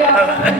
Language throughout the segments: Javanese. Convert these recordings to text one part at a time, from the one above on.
Gracias.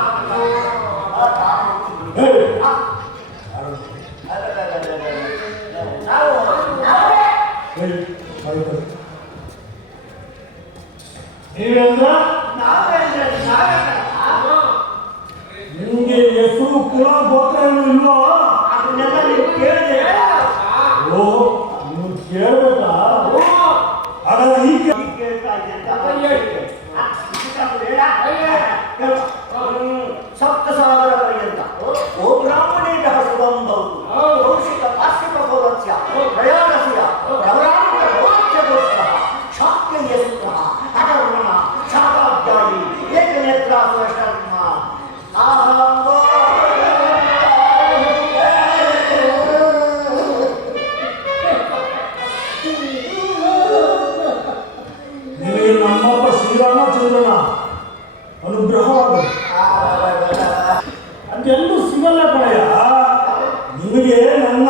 ಎಲ್ಲೂ ಸಿಗಲ್ಲ ಪಡೆಯ ನಿಮಗೆ ನನ್ನ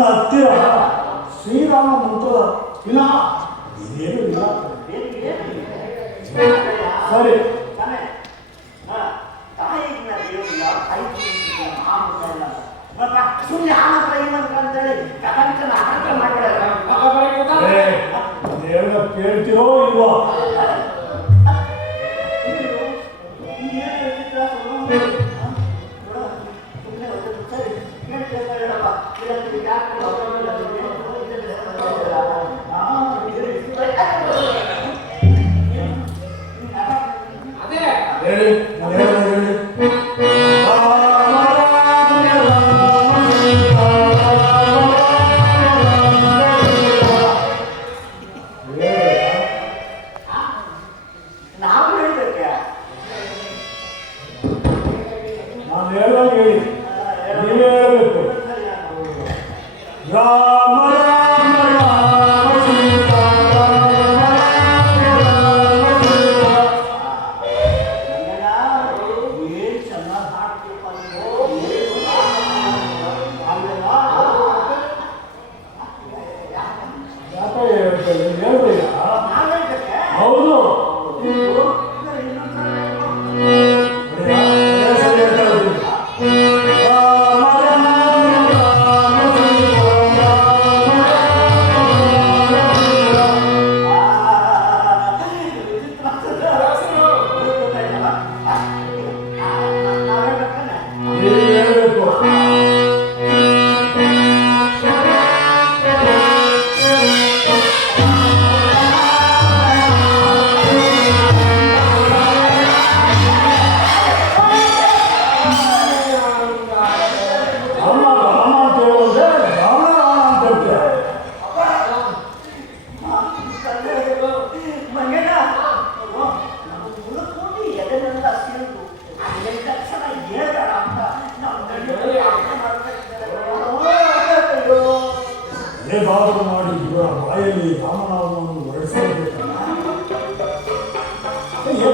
나 뛰어 신이라는 문자 이나 이래를 이나 이래 이래 이래 이래 이래 이래 이래 이래 Evangelho, no meu Evangelho.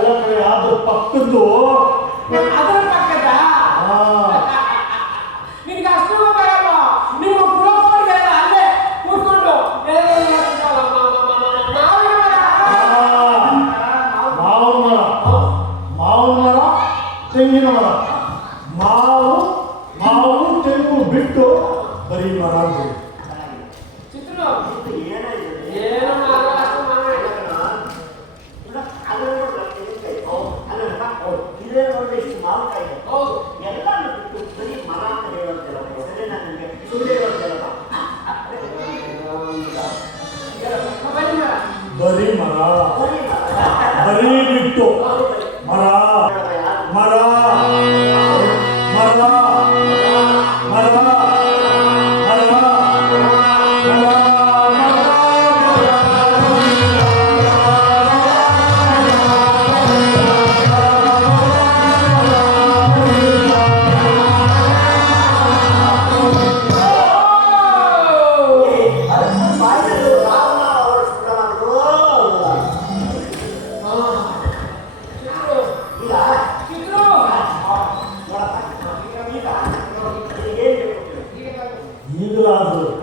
ಕಲ್ಯಾಣ ಯಾವ್ದು ಪಕ್ಕದ್ದು ಬಿಟ್ಟು ಬರೀ ಮರ ಚಿತ್ರ de lado.